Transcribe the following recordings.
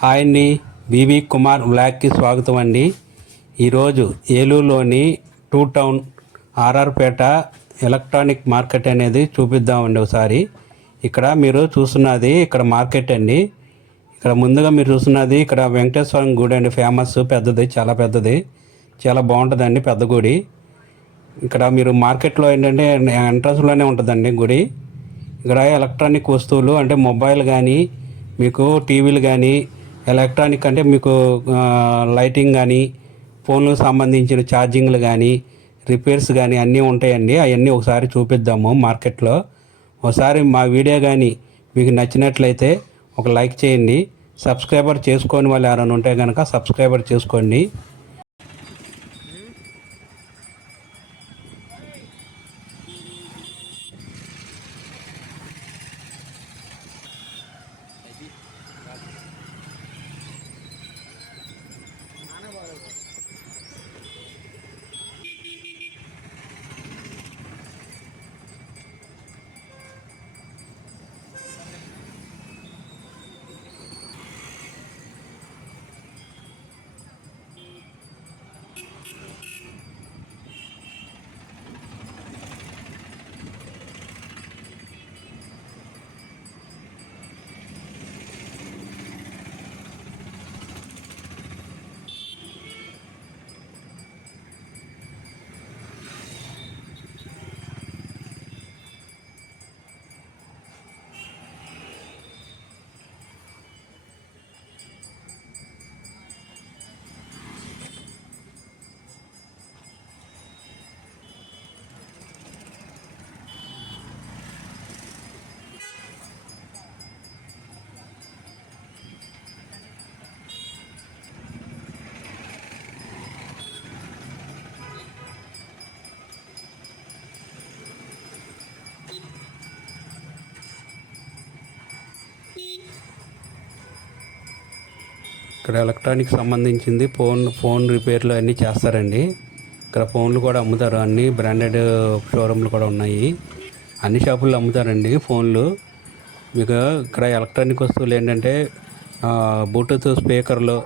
Hi అండి. BB Kumar బ్లాగ్కి స్వాగతం అండి. ఈరోజు ఏలూరులోని two town RR Peta electronic market అనేది చూపిద్దామండి ఒకసారి. ఇక్కడ మీరు చూస్తున్నది ఇక్కడ మార్కెట్ అండి. ఇక్కడ ముందుగా మీరు చూస్తున్నది ఇక్కడ వెంకటేశ్వరం గుడి అండి. ఫేమస్, పెద్దది, చాలా పెద్దది, చాలా బాగుంటుందండి, పెద్ద గుడి. ఇక్కడ మీరు మార్కెట్లో ఏంటంటే ఎంట్రన్స్లోనే ఉంటుందండి గుడి. ఇక్కడ ఎలక్ట్రానిక్ వస్తువులు అంటే మొబైల్ కానీ, మీకు టీవీలు కానీ, ఎలక్ట్రానిక్ అంటే మీకు లైటింగ్ కానీ, ఫోన్లకు సంబంధించిన ఛార్జింగ్లు కానీ, రిపేర్స్ కానీ అన్నీ ఉంటాయండి. అవన్నీ ఒకసారి చూపిద్దాము మార్కెట్లో. ఒకసారి మా వీడియో కానీ మీకు నచ్చినట్లయితే ఒక లైక్ చేయండి. సబ్స్క్రైబర్ చేసుకోని వాళ్ళు ఎవరైనా ఉంటే కనుక సబ్స్క్రైబర్ చేసుకోండి. ఇక్కడ ఎలక్ట్రానిక్ సంబంధించింది ఫోన్ రిపేర్లు అన్నీ చేస్తారండి. ఇక్కడ ఫోన్లు కూడా అమ్ముతారు. అన్ని బ్రాండెడ్ షోరూమ్లు కూడా ఉన్నాయి. అన్ని షాపుల్లో అమ్ముతారండి ఫోన్లు. మీకు ఇక్కడ ఎలక్ట్రానిక్ వస్తువులు ఏంటంటే బ్లూటూత్ స్పీకర్లు,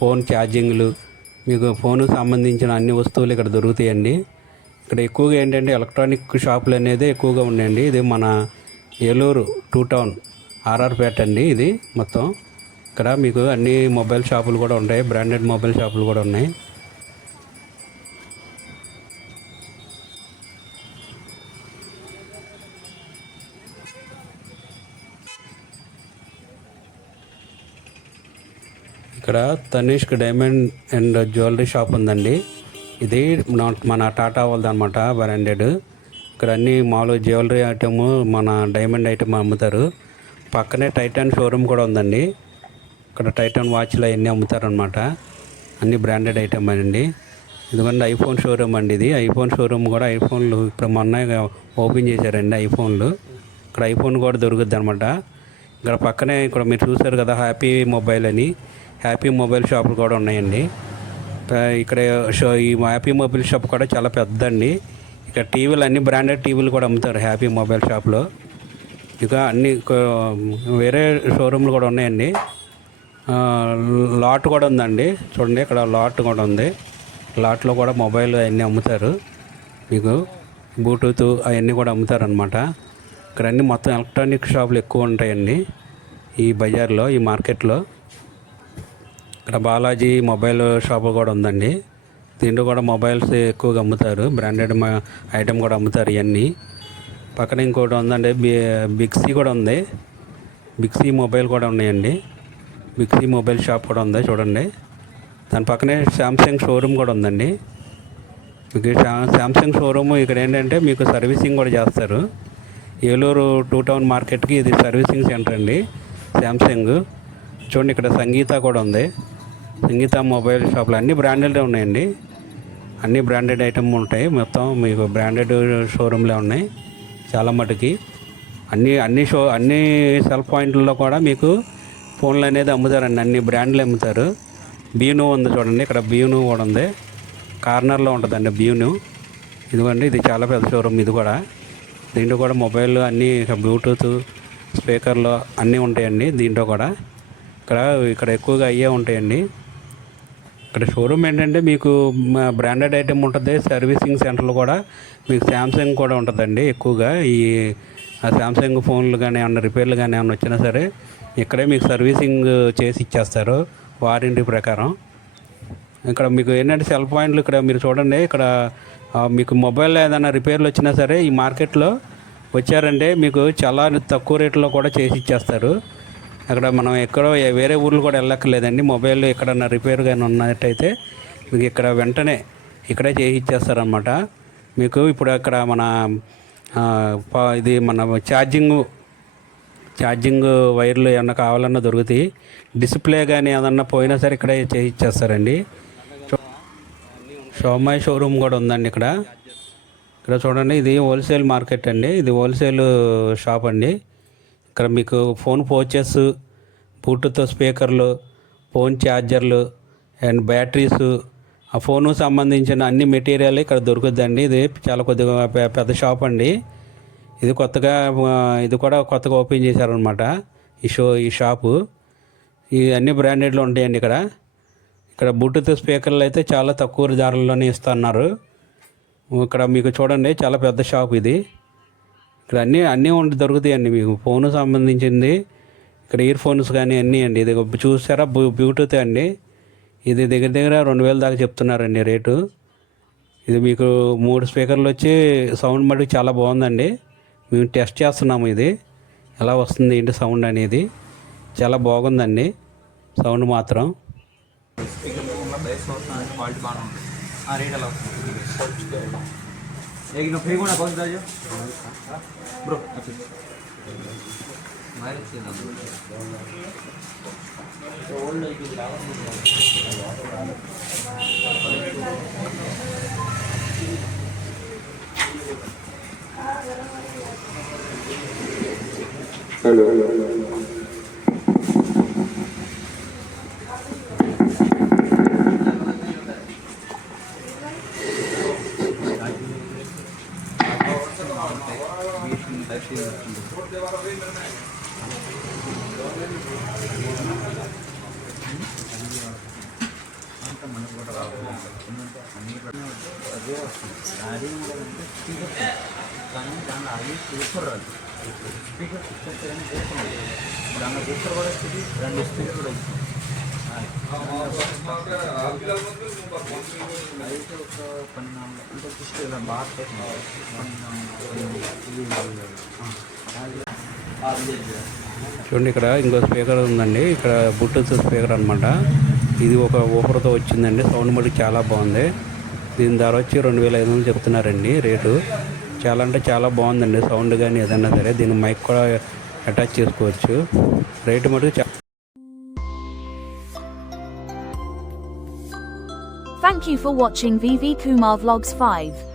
ఫోన్ ఛార్జింగ్లు, మీకు ఫోన్కి సంబంధించిన అన్ని వస్తువులు ఇక్కడ దొరుకుతాయండి. ఇక్కడ ఎక్కువగా ఏంటంటే ఎలక్ట్రానిక్ షాపులు అనేది ఎక్కువగా ఉన్నాయండి. ఇది మన ఏలూరు టూ టౌన్ ఆర్ఆర్పేట అండి. ఇది మొత్తం ఇక్కడ మీకు అన్ని మొబైల్ షాపులు కూడా ఉంటాయి. బ్రాండెడ్ మొబైల్ షాపులు కూడా ఉన్నాయి. ఇక్కడ Tanishq diamond and jewellery shop ఉందండి. ఇది మన టాటా వాళ్ళది అనమాట, బ్రాండెడ్. ఇక్కడ అన్ని మామూలు జ్యువెలరీ ఐటమ్, మన డైమండ్ ఐటమ్ అమ్ముతారు. పక్కనే టైటాన్ షోరూమ్ కూడా ఉందండి. ఇక్కడ టైటాన్ వాచ్లు అవన్నీ అమ్ముతారనమాట. అన్ని బ్రాండెడ్ ఐటమ్ అండి. ఎందుకంటే ఐఫోన్ షోరూమ్ అండి ఇది. ఐఫోన్ షోరూమ్ కూడా ఐఫోన్లు ఇప్పుడు మొన్న ఓపెన్ చేశారండి ఐఫోన్లు. ఇక్కడ ఐఫోన్ కూడా దొరుకుద్ది అనమాట. ఇక్కడ పక్కనే ఇక్కడ మీరు చూసారు కదా హ్యాపీ మొబైల్ అని, హ్యాపీ మొబైల్ షాపులు కూడా ఉన్నాయండి. ఇక్కడ ఈ హ్యాపీ మొబైల్ షాప్ కూడా చాలా పెద్దండి. ఇక్కడ టీవీలు అన్ని బ్రాండెడ్ టీవీలు కూడా అమ్ముతారు హ్యాపీ మొబైల్ షాప్లో. ఇక అన్ని వేరే షోరూమ్లు కూడా ఉన్నాయండి. లాట్ కూడా ఉందండి. చూడండి ఇక్కడ లాట్ కూడా ఉంది. లాట్లో కూడా మొబైల్ అవన్నీ అమ్ముతారు. మీకు బ్లూటూత్ అవన్నీ కూడా అమ్ముతారు అనమాట. ఇక్కడ అన్నీ మొత్తం ఎలక్ట్రానిక్ షాపులు ఎక్కువ ఉంటాయండి ఈ బజార్లో, ఈ మార్కెట్లో. ఇక్కడ బాలాజీ మొబైల్ షాపు కూడా ఉందండి. దీంట్లో కూడా మొబైల్స్ ఎక్కువగా అమ్ముతారు. బ్రాండెడ్ ఐటమ్ కూడా అమ్ముతారు ఇవన్నీ. పక్కన ఇంకోటి ఉందండి, బిగ్సీ కూడా ఉంది. బిగ్సీ మొబైల్ కూడా ఉన్నాయండి. బిగ్సీ మొబైల్ షాప్ కూడా ఉంది చూడండి. దాని పక్కనే శాంసంగ్ షోరూమ్ కూడా ఉందండి. మీకు శాంసంగ్ షోరూమ్ ఇక్కడ ఏంటంటే మీకు సర్వీసింగ్ కూడా చేస్తారు. ఏలూరు టూ టౌన్ మార్కెట్కి ఇది సర్వీసింగ్ సెంటర్ అండి శాంసంగ్. చూడండి ఇక్కడ సంగీత కూడా ఉంది. సంగీత మొబైల్ షాపులు అన్నీ బ్రాండెడ్ ఉన్నాయండి. అన్నీ బ్రాండెడ్ ఐటమ్ ఉంటాయి. మొత్తం మీకు బ్రాండెడ్ షోరూమ్లే ఉన్నాయి చాలా మటుకి. అన్ని సెల్ పాయింట్లలో కూడా మీకు ఫోన్లు అనేది అమ్ముతారండి. అన్ని బ్రాండ్లు అమ్ముతారు. బ్యూనో ఉంది చూడండి. ఇక్కడ బ్యూనో కూడా ఉంది. కార్నర్లో ఉంటుందండి బ్యూనో. ఇదిగోండి, ఇది చాలా పెద్ద షోరూమ్ ఇది కూడా. దీంట్లో కూడా మొబైల్ అన్నీ బ్లూటూత్ స్పీకర్లు అన్నీ ఉంటాయండి దీంట్లో కూడా. ఇక్కడ ఎక్కువగా అయ్యే ఉంటాయండి. ఇక్కడ షోరూమ్ ఏంటంటే మీకు బ్రాండెడ్ ఐటెం ఉంటుంది. సర్వీసింగ్ సెంటర్లు కూడా మీకు శాంసంగ్ కూడా ఉంటుందండి. ఎక్కువగా ఈ శాంసంగ్ ఫోన్లు కానీ ఏమన్నా రిపేర్లు కానీ ఏమన్నా వచ్చినా సరే ఇక్కడే మీకు సర్వీసింగ్ చేసి ఇచ్చేస్తారు వారంటీ ప్రకారం. ఇక్కడ మీకు ఏంటంటే సెల్ పాయింట్లు ఇక్కడ మీరు చూడండి. ఇక్కడ మీకు మొబైల్ ఏదైనా రిపేర్లు వచ్చినా సరే ఈ మార్కెట్లో వచ్చారంటే మీకు చాలా తక్కువ రేట్లో కూడా చేసి ఇచ్చేస్తారు. అక్కడ మనం ఎక్కడో వేరే ఊర్లు కూడా వెళ్ళక్కర్లేదండి. మొబైల్ ఎక్కడన్నా రిపేర్ కానీ ఉన్నట్టయితే మీకు ఇక్కడ వెంటనే ఇక్కడే చేసి ఇచ్చేస్తారనమాట. మీకు ఇప్పుడు అక్కడ మన ఇది మన ఛార్జింగ్ వైర్లు ఏమన్నా కావాలన్నా దొరుకుతాయి. డిస్ప్లే కానీ ఏదన్నా పోయినా సరే ఇక్కడే చేసి ఇచ్చేస్తారండి. షోమై షోరూమ్ కూడా ఉందండి ఇక్కడ చూడండి. ఇది హోల్సేల్ మార్కెట్ అండి. ఇది హోల్సేల్ షాప్ అండి. ఇక్కడ మీకు ఫోన్ పౌచెస్, బ్లూటూత్ స్పీకర్లు, ఫోన్ ఛార్జర్లు అండ్ బ్యాటరీస్, ఆ ఫోను సంబంధించిన అన్ని మెటీరియల్ ఇక్కడ దొరుకుద్దండి. ఇది చాలా కొద్దిగా పెద్ద షాప్ అండి. ఇది కూడా కొత్తగా ఓపెన్ చేశారనమాట ఈ షాపు. ఈ అన్ని బ్రాండెడ్లు ఉంటాయండి. ఇక్కడ బ్లూటూత్ స్పీకర్లు అయితే చాలా తక్కువ ధరల్లోనే ఇస్తున్నారు. ఇక్కడ మీకు చూడండి చాలా పెద్ద షాప్ ఇది. ఇక్కడ అన్నీ దొరుకుతాయండి మీకు ఫోను సంబంధించింది. ఇక్కడ ఇయర్ ఫోన్స్ కానీ అన్నీ అండి. ఇది చూసారా బ్లూటూత్ అండి. ఇది దగ్గర 2000 దాకా చెప్తున్నారండి రేటు. ఇది మీకు 3 స్పీకర్లు వచ్చి సౌండ్ మటుకు చాలా బాగుందండి. మేము టెస్ట్ చేస్తున్నాము ఇది ఎలా వస్తుంది ఏంటి సౌండ్ అనేది. చాలా బాగుందండి సౌండ్ మాత్రం. हेलो స్పీకర్ దాని స్పీకర్ కూడా వచ్చి 2 స్పీకర్ కూడా వచ్చింది. అయితే ఒక 12 అంటే జస్ట్ ఇలా బాగా చూడండి. ఇక్కడ ఇంకో స్పీకర్ ఉందండి. ఇక్కడ బ్లూటూత్ స్పీకర్ అనమాట. ఇది ఒక ఊఫర్తో వచ్చిందండి. సౌండ్ మటుకు చాలా బాగుంది. దీని ధర వచ్చి 2500 చెప్తున్నారండి రేటు. చాలా అంటే చాలా బాగుందండి సౌండ్ కానీ ఏదన్నా సరే. దీని మైక్ కూడా అటాచ్ చేసుకోవచ్చు. రేటు మటుకు Thank you for watching VV Kumar Vlogs 5.